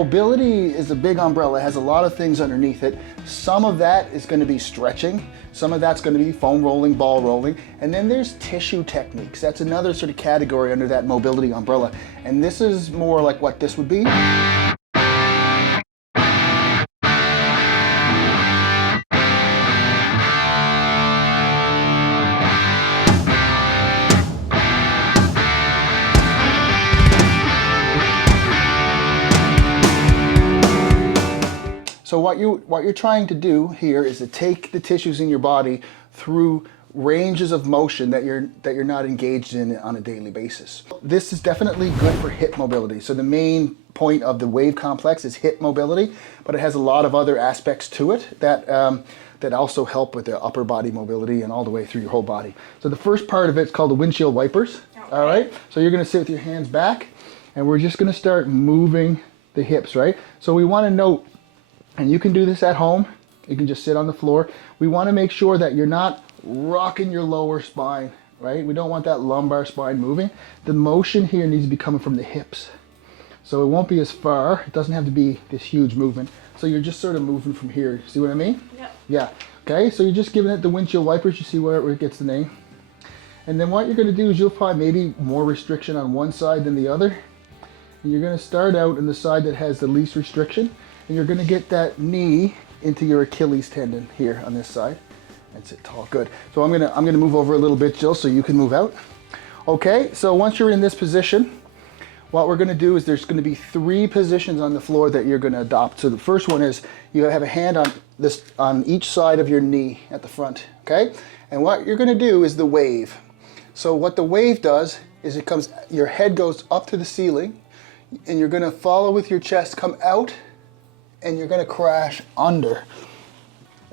Mobility is a big umbrella. It has a lot of things underneath it. Some of that is going to be stretching. Some of that's going to be foam rolling, ball rolling. And then there's tissue techniques. That's another sort of category under that mobility umbrella. And this is more like what this would be. So what you're trying to do here is to take the tissues in your body through ranges of motion that you're not engaged in on a daily basis. This is definitely good for hip mobility. So the main point of the wave complex is hip mobility, but it has a lot of other aspects to it that also help with the upper body mobility and all the way through your whole body. So the first part of it's called the windshield wipers. Okay. All right. So you're going to sit with your hands back, and we're just going to start moving the hips, right? So we want to note. And you can do this at home. You can just sit on the floor. We want to make sure that you're not rocking your lower spine, right? We don't want that lumbar spine moving. The motion here needs to be coming from the hips. So it won't be as far. It doesn't have to be this huge movement. So you're just sort of moving from here. See what I mean? Yeah. Yeah. Okay, so you're just giving it the windshield wipers. You see where it gets the name. And then what you're going to do is you'll find maybe more restriction on one side than the other. And you're going to start out in the side that has the least restriction. And you're going to get that knee into your Achilles tendon here on this side. And sit tall. Good. So I'm going to move over a little bit, Jill, so you can move out. Okay, so once you're in this position, what we're going to do is there's going to be 3 positions on the floor that you're going to adopt. So the first one is you have a hand on each side of your knee at the front, okay? And what you're going to do is the wave. So what the wave does is your head goes up to the ceiling, and you're going to follow with your chest, come out, and you're going to crash under,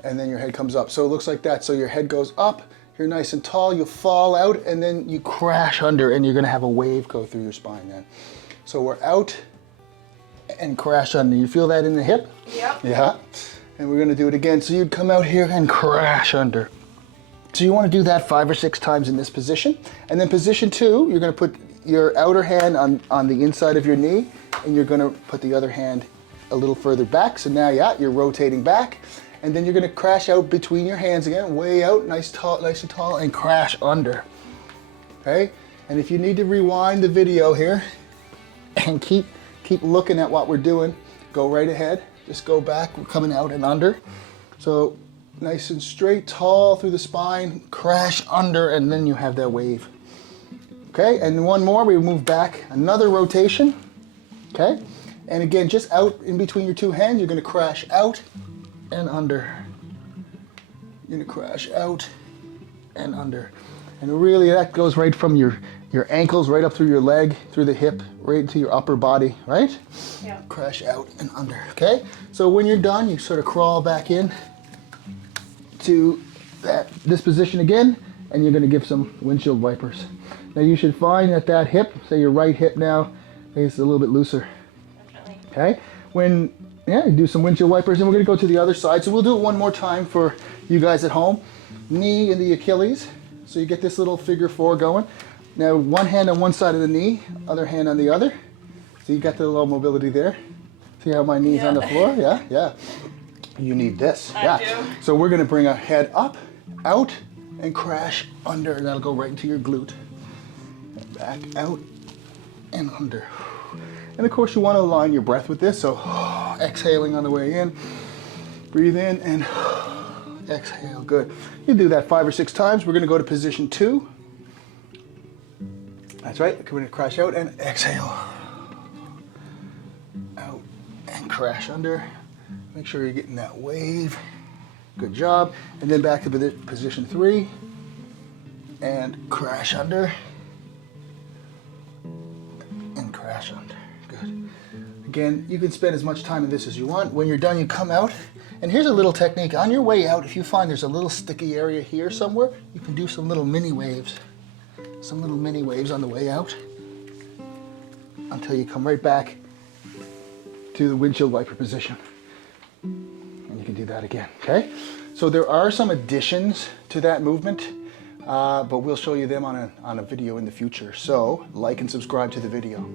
and then your head comes up. So it looks like that. So your head goes up, you're nice and tall, you fall out, and then you crash under, and you're going to have a wave go through your spine then. So we're out and crash under. You feel that in the hip? Yep. Yeah. And we're going to do it again. So you'd come out here and crash under. So you want to do that 5 or 6 times in this position. And then position 2, you're going to put your outer hand on the inside of your knee, and you're going to put the other hand a little further back. So now, yeah, you're rotating back, and then you're going to crash out between your hands again, way out, nice and tall, and crash under. Okay? And if you need to rewind the video here and keep looking at what we're doing, go right ahead. Just go back. We're coming out and under. So nice and straight, tall through the spine, crash under, and then you have that wave. Okay? And one more. We move back, another rotation. Okay? And again, just out in between your 2 hands, you're going to crash out and under. You're going to crash out and under. And really that goes right from your ankles right up through your leg, through the hip, right into your upper body, right? Yeah. Crash out and under, okay? So when you're done, you sort of crawl back in to this position again, and you're going to give some windshield wipers. Now you should find that hip, say your right hip now, is a little bit looser. Okay, you do some windshield wipers, and we're going to go to the other side. So we'll do it one more time for you guys at home. Knee in the Achilles. So you get this little figure 4 going. Now one hand on one side of the knee, other hand on the other. So you got the little mobility there. See how my knee's on the floor? Yeah, yeah. You need this. I do. So we're going to bring our head up, out, and crash under. And that'll go right into your glute. Back, out, and under. And of course you want to align your breath with this, so exhaling on the way in, breathe in and exhale, good. You do that 5 or 6 times. We're going to go to position 2. That's right, we're going to crash out and exhale. Out and crash under. Make sure you're getting that wave. Good job. And then back to position 3 and crash under and crash under. Good. Again, you can spend as much time in this as you want. When you're done, you come out. And here's a little technique. On your way out, if you find there's a little sticky area here somewhere, you can do some little mini waves. Some little mini waves on the way out until you come right back to the windshield wiper position. And you can do that again, okay? So there are some additions to that movement, but we'll show you them on a video in the future. So like and subscribe to the video.